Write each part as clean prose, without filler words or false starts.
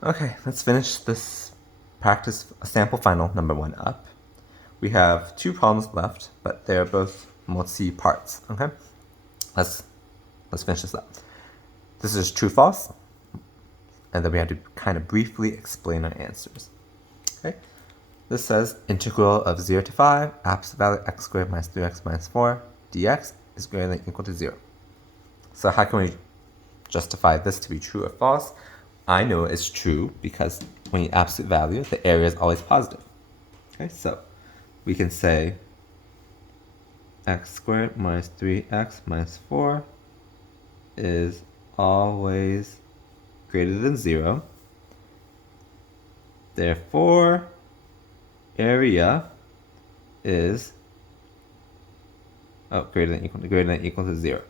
Okay, let's finish this practice sample final number 1 up. We have 2 problems left, but they're both multi-parts. Okay, let's finish this up. This is true, false, and then we have to kind of briefly explain our answers. Okay, this says integral of 0 to 5, absolute value x squared minus 3x minus 4 dx is greater than or equal to 0. So how can we justify this to be true or false? I know it's true because when you absolute value, the area is always positive. Okay, so we can say x squared minus 3x minus 4 is always greater than 0. Therefore, area is greater than equal to 0.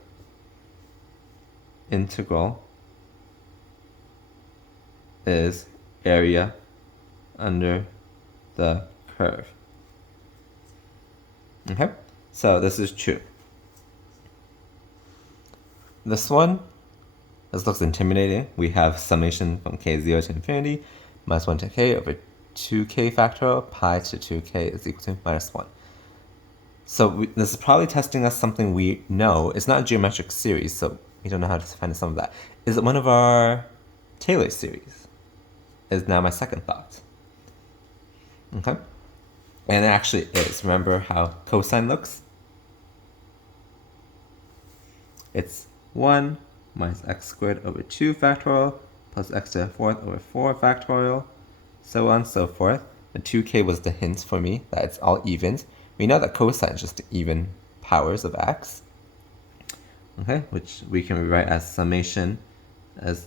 Integral is area under the curve. Okay, so this is true. This one, this looks intimidating. We have summation from k0 to infinity, minus 1 to k over 2k factorial, pi to 2k is equal to minus 1. So this is probably testing us something we know. It's not a geometric series, so we don't know how to find the sum of that. Is it one of our Taylor series? Is now my second thought. Okay, and it actually is. Remember how cosine looks? It's 1 minus x squared over 2 factorial plus x to the 4th over 4 factorial, so on and so forth. The 2k was the hint for me that it's all evens. We know that cosine is just even powers of x. Okay, which we can rewrite as summation as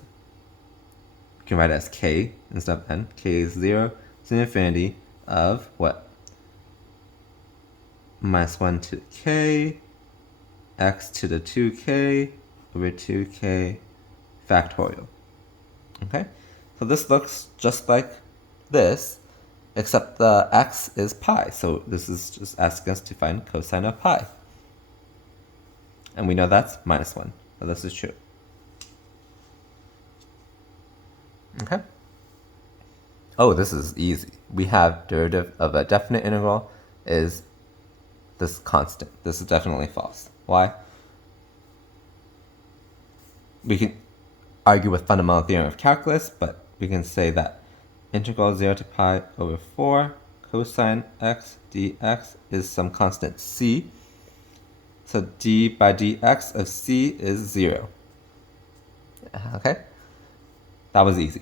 can write it as k instead of n. K is 0 to infinity of what? Minus 1 to the k, x to the 2k over 2k factorial. Okay, so this looks just like this, except the x is pi. So this is just asking us to find cosine of pi. And we know that's minus 1, so this is true. Okay. Oh, this is easy. We have derivative of a definite integral is this constant. This is definitely false. Why? We can argue with fundamental theorem of calculus, but we can say that integral 0 to pi over 4 cosine x dx is some constant c. So d by dx of c is 0. Okay? That was easy.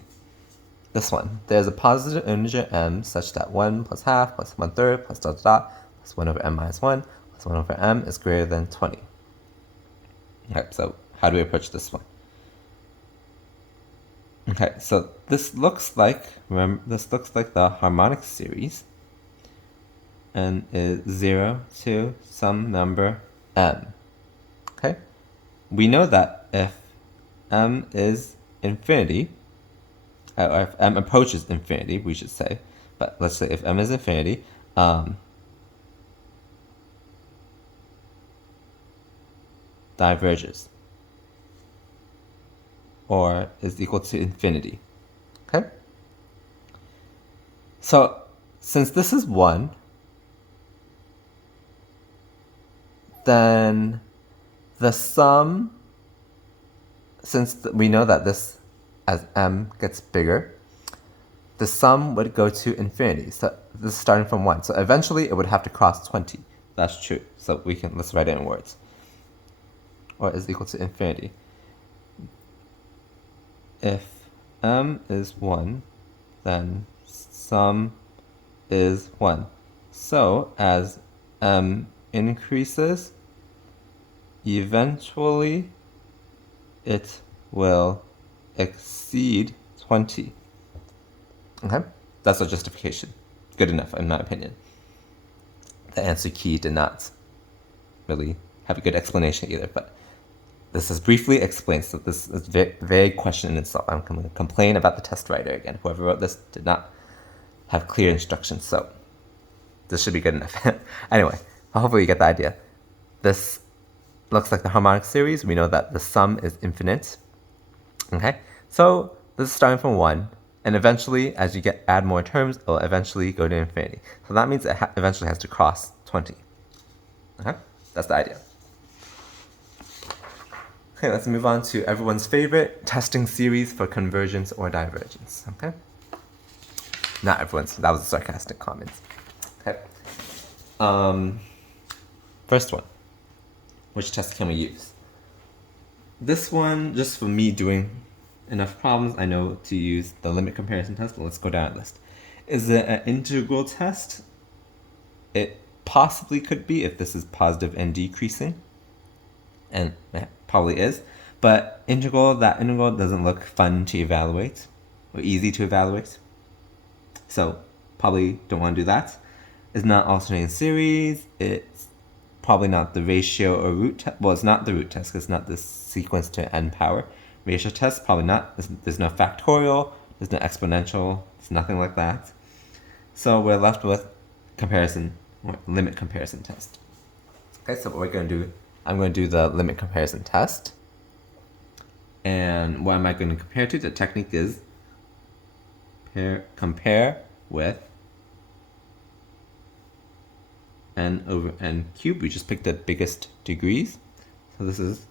This one, there's a positive integer m such that 1 plus half plus 1/3 plus dot dot dot plus 1 over m minus 1 plus 1 over m is greater than 20. Okay, so how do we approach this one? Okay, so this looks like, remember, this looks like the harmonic series, and is 0 to some number m. Okay, we know that if m is infinity, or if m approaches infinity, we should say, but let's say if m is infinity, diverges, or is equal to infinity. Okay? So since this is 1, then the sum, since we know that this, as m gets bigger, the sum would go to infinity. So this is starting from 1. So eventually it would have to cross 20. That's true. So we can, let's write it in words. Or is equal to infinity. If m is 1, then sum is 1. So as m increases, eventually it will exceed 20. Okay, that's our justification. Good enough, in my opinion. The answer key did not really have a good explanation either, but this is briefly explained, so this is a vague question in itself. I'm going to complain about the test writer again. Whoever wrote this did not have clear instructions, so this should be good enough. Anyway, hopefully you get the idea. This looks like the harmonic series. We know that the sum is infinite. Okay, so this is starting from 1, And eventually, as you add more terms, it will eventually go to infinity. So that means it eventually has to cross 20. Okay? That's the idea. Okay, let's move on to everyone's favorite testing series for convergence or divergence. Okay? Not everyone's. That was a sarcastic comment. Okay. First one. Which test can we use? This one, just for me doing enough problems, I know to use the limit comparison test, but let's go down a list. Is it an integral test? It possibly could be if this is positive and decreasing, and it probably is, but that integral doesn't look fun to evaluate, or easy to evaluate, so probably don't want to do that. It's not alternating series, it's probably not the ratio or root test. Well, it's not the root test because it's not the sequence to n power. Ratio test, probably not. There's no factorial, there's no exponential, it's nothing like that. So we're left with comparison, or limit comparison test. Okay, so what we're going to do, I'm going to do the limit comparison test. And what am I going to compare to? The technique is compare with n over n cubed. We just pick the biggest degrees. So this is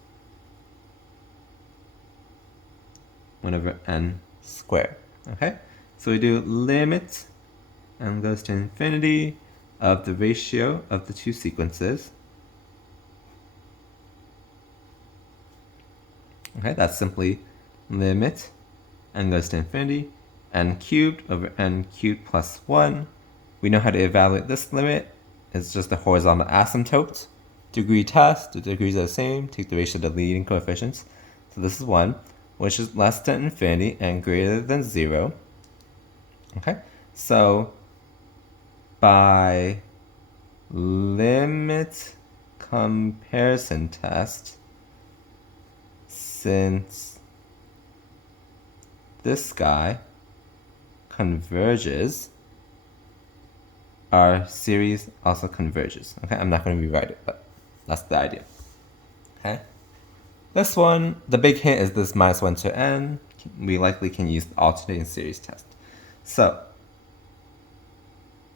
1 over n squared. Okay? So we do limit n goes to infinity of the ratio of the two sequences. Okay, that's simply limit n goes to infinity n cubed over n cubed plus 1. We know how to evaluate this limit. It's just a horizontal asymptote. Degree test, the degrees are the same. Take the ratio of the leading coefficients. So this is 1, which is less than infinity and greater than 0. Okay, so by limit comparison test, since this guy converges, our series also converges. Okay, I'm not going to rewrite it, but that's the idea. Okay, this one, the big hint is this minus 1 to n. We likely can use the alternating series test. So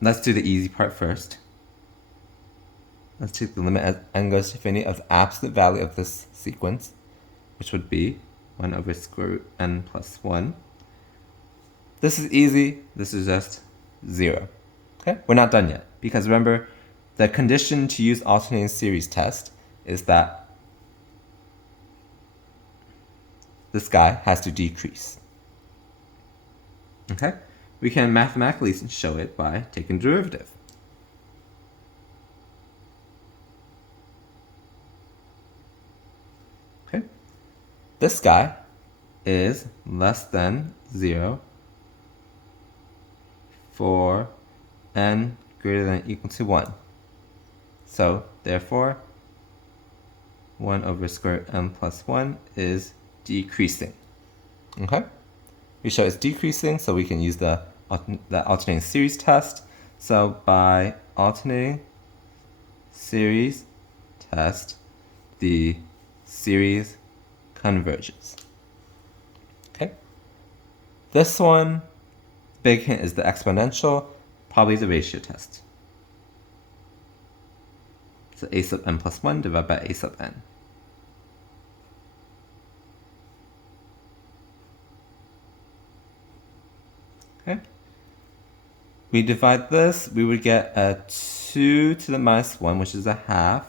let's do the easy part first. Let's take the limit as n goes to infinity of the absolute value of this sequence, which would be 1 over square root n plus 1. This is easy. This is just 0. Okay, we're not done yet, because remember, the condition to use alternating series test is that this guy has to decrease. Okay, we can mathematically show it by taking derivative. Okay, this guy is less than 0 for n greater than or equal to 1. So, therefore, 1 over square root n plus 1 is decreasing. Okay? We show it's decreasing, so we can use the alternating series test. So, by alternating series test, the series converges. Okay? This one, big hint is the exponential, probably the ratio test. So a sub n plus 1 divided by a sub n. Okay. We divide this, we would get a 2 to the minus 1, which is a half.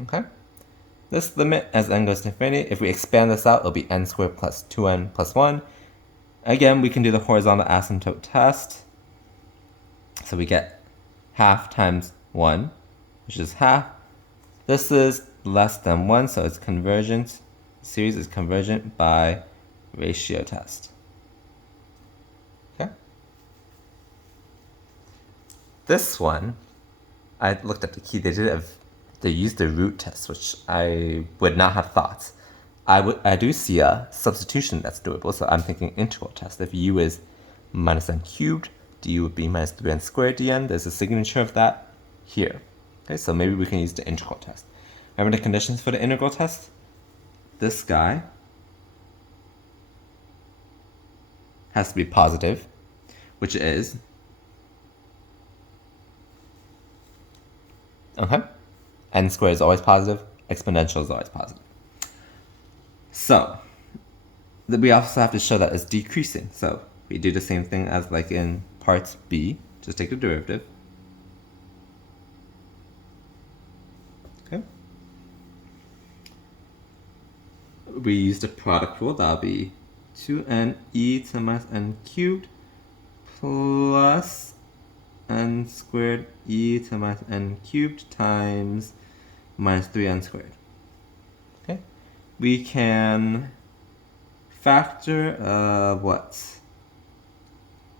Okay. This limit as n goes to infinity, if we expand this out, it'll be n squared plus 2n plus 1. Again, we can do the horizontal asymptote test. So we get half times 1, which is half. This is less than 1, so it's convergent. Series is convergent by ratio test. Okay. This one, I looked at the key. They used the root test, which I would not have thought. I do see a substitution that's doable, so I'm thinking integral test. If u is minus n cubed, du would be minus 3n squared dn. There's a signature of that here. Okay, so maybe we can use the integral test. Remember the conditions for the integral test? This guy has to be positive, which is, okay, n squared is always positive, exponential is always positive. So, we also have to show that it's decreasing. So, we do the same thing as like in part B, just take the derivative. Okay. We use the product rule, that'll be 2n e to the minus n cubed plus n squared e to the minus n cubed times minus 3n squared. Okay, we can factor what?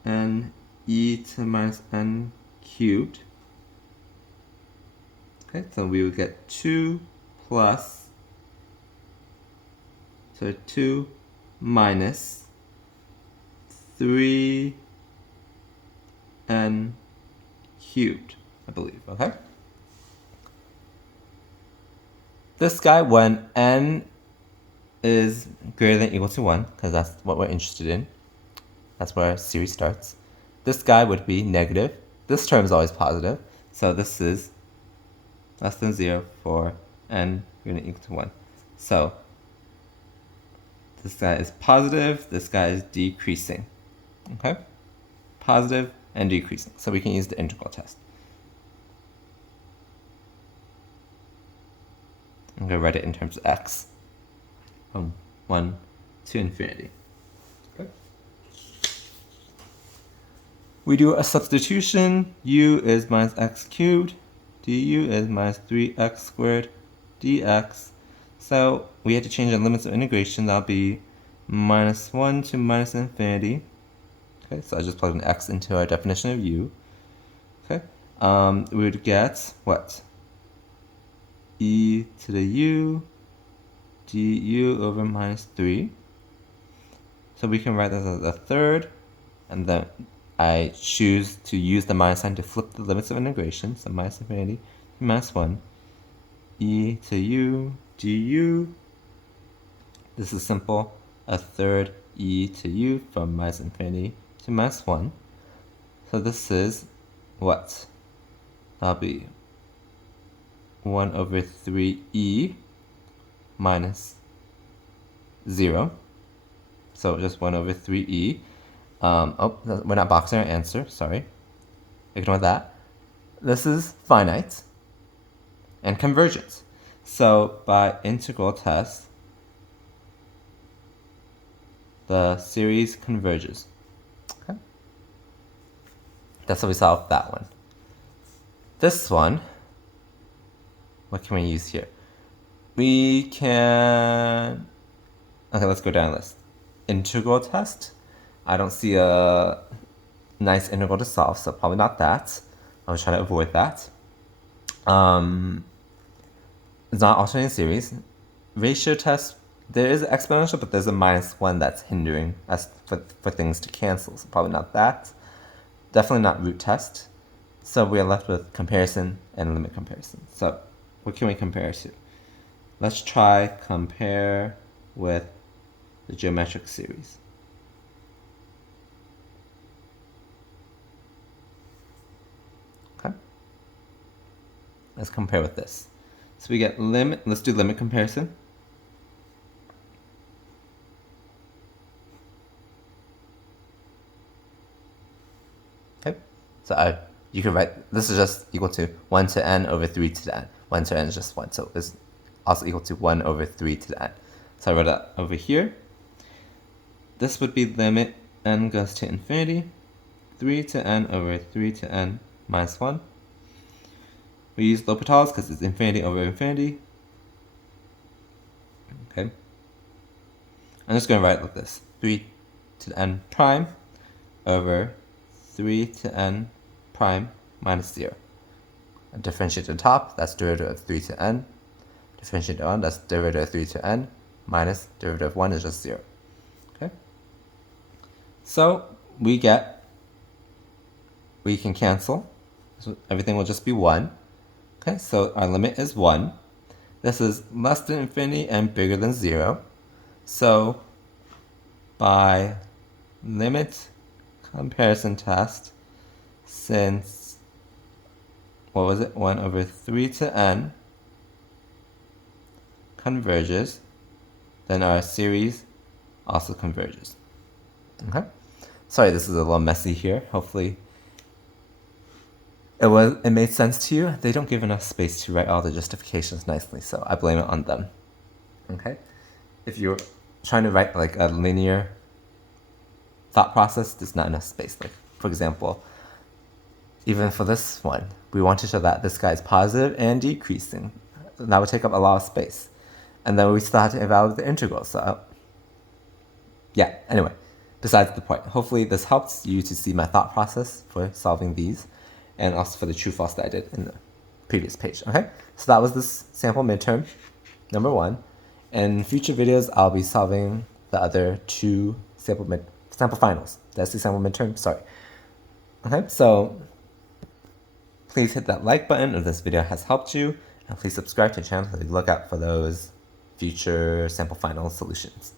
N e to the minus n cubed. Okay, so we would get 2 plus, so 2 minus 3n cubed, I believe, okay? This guy, when n is greater than or equal to 1, because that's what we're interested in, that's where our series starts, this guy would be negative. This term is always positive, so this is less than 0 for n greater than or equal to 1. So this guy is positive, this guy is decreasing. Okay? Positive and decreasing. So we can use the integral test. I'm going to write it in terms of x. From 1 to infinity. Okay. We do a substitution. U is minus x cubed. Du is minus 3x squared dx. So we had to change the limits of integration. That'll be minus 1 to minus infinity. Okay, so I just plugged an x into our definition of u. Okay, we would get what? E to the u du over minus 3. So we can write this as a third, and then I choose to use the minus sign to flip the limits of integration. So minus infinity to minus 1. E to u du. This is simple. A third e to u from minus infinity to minus 1. So this is what? That'll be 1 over 3e minus 0. So just 1 over 3e. We're not boxing our answer, sorry. Ignore that. This is finite and convergence. So by integral test, the series converges. Okay. That's how we solve that one. This one, what can we use here? We can, okay, let's go down the list. Integral test. I don't see a nice integral to solve, so probably not that. I'll try to avoid that. It's not alternating series. Ratio test, there is an exponential, but there's a minus 1 that's hindering us for things to cancel, so probably not that. Definitely not root test. So we are left with comparison and limit comparison. So what can we compare to? Let's try compare with the geometric series. Okay. Let's compare with this. So we get limit, let's do limit comparison. Okay. So you can write, this is just equal to 1 to n over 3 to the n. 1 to n is just 1, so it's also equal to 1 over 3 to the n. So I wrote that over here. This would be limit n goes to infinity, 3 to n over 3 to n minus 1. We use L'Hopital's because it's infinity over infinity. Okay. I'm just going to write it like this. 3 to the n prime over 3 to n prime minus 0. And differentiate the top, that's derivative of 3 to n. Differentiate on, that's derivative of 3 to n minus derivative of 1 is just 0. Okay. So we can cancel. So everything will just be 1. Okay, so our limit is 1. This is less than infinity and bigger than 0. So by limit comparison test, since, what was it, 1 over 3 to n converges, then our series also converges. Okay? Sorry, this is a little messy here. Hopefully it made sense to you. They don't give enough space to write all the justifications nicely, so I blame it on them. Okay? If you're trying to write like a linear thought process, there's not enough space. Like, for example, even for this one, we want to show that this guy is positive and decreasing. That would take up a lot of space. And then we still have to evaluate the integral. So, yeah, anyway, besides the point. Hopefully this helps you to see my thought process for solving these, and also for the true-false that I did in the previous page, okay? So that was this sample midterm, number 1. In future videos, I'll be solving the other 2 sample finals. That's the sample midterm, sorry. Okay, so please hit that like button if this video has helped you, and please subscribe to the channel to look out for those future sample final solutions.